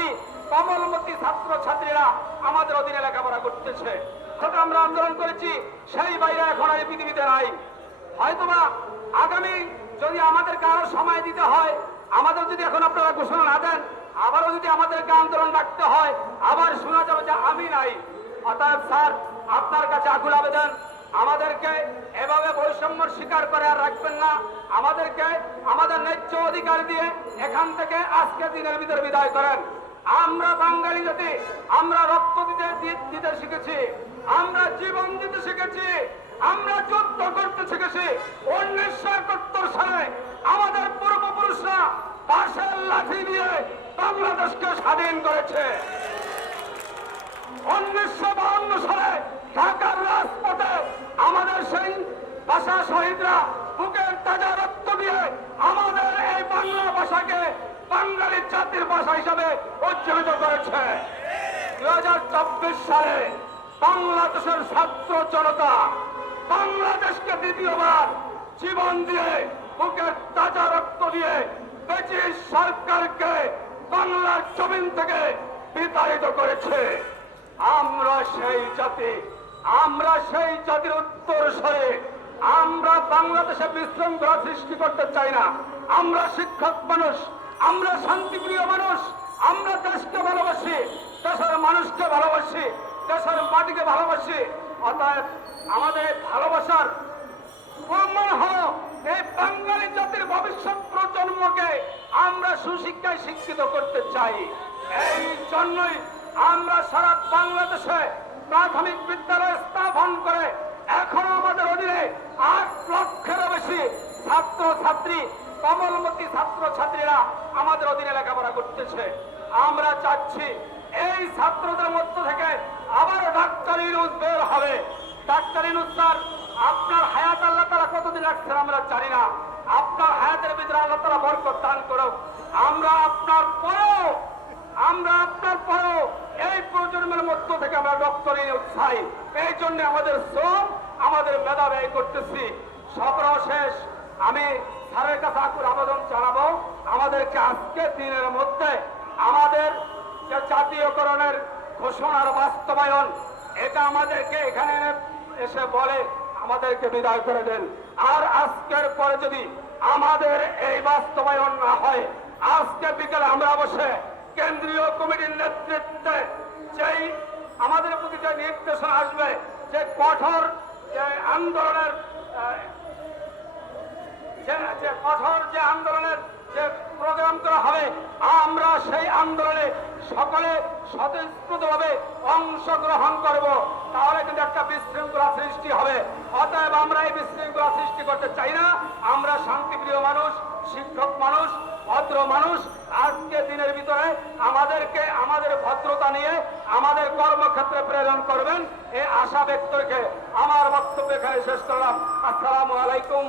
মেধাবী কমলমতি ছাত্র ছাত্রীরা আমাদের অধীনে লেখাপড়া করতেছে। হয়তো আমরা আন্দোলন করেছি, সেই বাইরে এখন আর পৃথিবীতে নাই। হয়তোবা আগামী যদি আমাদের কারও সময় দিতে হয়, আমাদের যদি এখন আপনারা ঘোষণা না দেন, আবারও যদি আমাদেরকে আন্দোলন রাখতে হয়, আবার শোনা যাবে যে আমি নাই। অর্থাৎ স্যার, আপনার কাছে আকুল আবেদন, আমাদেরকে এভাবে বৈষম্য স্বীকার করে আর রাখবেন না। আমাদেরকে আমাদের ন্যায্য অধিকার দিয়ে এখান থেকে আজকে দিনের ভিতরে বিদায় করেন। আমরা বাঙালি জাতি, আমরা রক্ত দিতে দিতে শিখেছি, আমরা জীবন দিতে শিখেছি, আমরা যুদ্ধ করতে শিখেছি উনিশশো একাত্তর সালে আমাদের পূর্বপুরুষরা পাশের লাঠি দিয়ে বাংলাদেশকে স্বাধীন করেছে। উনিশশো বাহান্ন সালে ঢাকার রাজপথে আমাদের সেই ভাষা শহীদরা বুকের তাজা রক্ত দিয়ে আমাদের এই বাংলা ভাষাকে ভাষা হিসাবে উজ্জীবিত করেছে। দুই হাজার চব্বিশ সালে বাংলাদেশের ছাত্র জনতা বাংলাদেশকে দ্বিতীয়বার জীবন দিয়ে বুকের তাজা রক্ত দিয়ে ব্রিটিশ সরকারকে বাংলার জমিন থেকে বিতাড়িত করেছে। আমরা সেই জাতি, আমরা সেই জাতির উত্তর সরে আমরা বাংলাদেশে বিশৃঙ্খলা সৃষ্টি করতে চাই না। আমরা শিক্ষক মানুষ আমরা শান্তিপ্রিয় মানুষ, আমরা দেশকে ভালোবাসি, দেশের মানুষকে ভালোবাসি, দেশের মাটিকে ভালোবাসি। অতএব আমাদের ভালোবাসার প্রমাণ হলো এই বাঙালি জাতির ভবিষ্যৎ প্রজন্মকে আমরা সুশিক্ষায় শিক্ষিত করতে চাই। এই জন্যই আমরা সারা বাংলাদেশে প্রাথমিক বিদ্যালয় স্থাপন করে এখনও আমাদের অধীনে আট লক্ষেরও বেশি ছাত্র ছাত্রী কমলমতী ছাত্র ছাত্রীরা আমাদের অধীনে লেখাপড়া করতেছে। আমরা চাচ্ছি এই ছাত্রদের মধ্য থেকে আবার ডাক্তারি রুজ বের হবে। ডাক্তারি রুজ স্যার, আপনার হায়াত আল্লাহ তারা কতদিন রাখছেন আমরা জানি না। আপনার হায়াতের ভিতরে আল্লাহ তারা বরকত দান করুক। আমরা আপনার পরেও, আমরা আপনার পরেও এই প্রজন্মের মধ্য থেকে আমরা ডক্টরে উৎসাহী এই জন্য আমাদের শ্রম, আমাদের মেধা ব্যয় করতেছি। সর্বশেষ আমি স্যারের কাছে আকুল আবেদন জানাব আমাদেরকে আজকে দিনের মধ্যে আমাদের জাতীয়করণের ঘোষণার বাস্তবায়ন, এটা আমাদেরকে এখানে এসে বলে আমাদেরকে বিদায় করে দেন। আর আজকের পরে যদি আমাদের এই বাস্তবায়ন না হয়, আজকে বিকেলে আমরা বসে কেন্দ্রীয় কমিটির নেতৃত্বে যেই আমাদের প্রতি যে নির্দেশনা আসবে, যে কঠোর আন্দোলনের যে কঠোর যে আন্দোলনের যে প্রোগ্রাম করা হবে, আমরা সেই আন্দোলনে সকলে স্বতঃস্ফূর্তভাবে অংশগ্রহণ করব। তাহলে কিন্তু একটা বিশৃঙ্খলা সৃষ্টি হবে। অতএব আমরা এই বিশৃঙ্খলা সৃষ্টি করতে চাই না। আমরা শান্তিপ্রিয় মানুষ, শিক্ষক মানুষ, ভদ্র মানুষ। আজকে দিনের ভিতরে আমাদেরকে, আমাদের ভদ্রতা নিয়ে আমাদের কর্মক্ষেত্রে প্রেরণ করবেন। এই আশা ব্যক্ত রেখে আমার বক্তব্য এখানে শেষ করলাম। আসসালামু আলাইকুম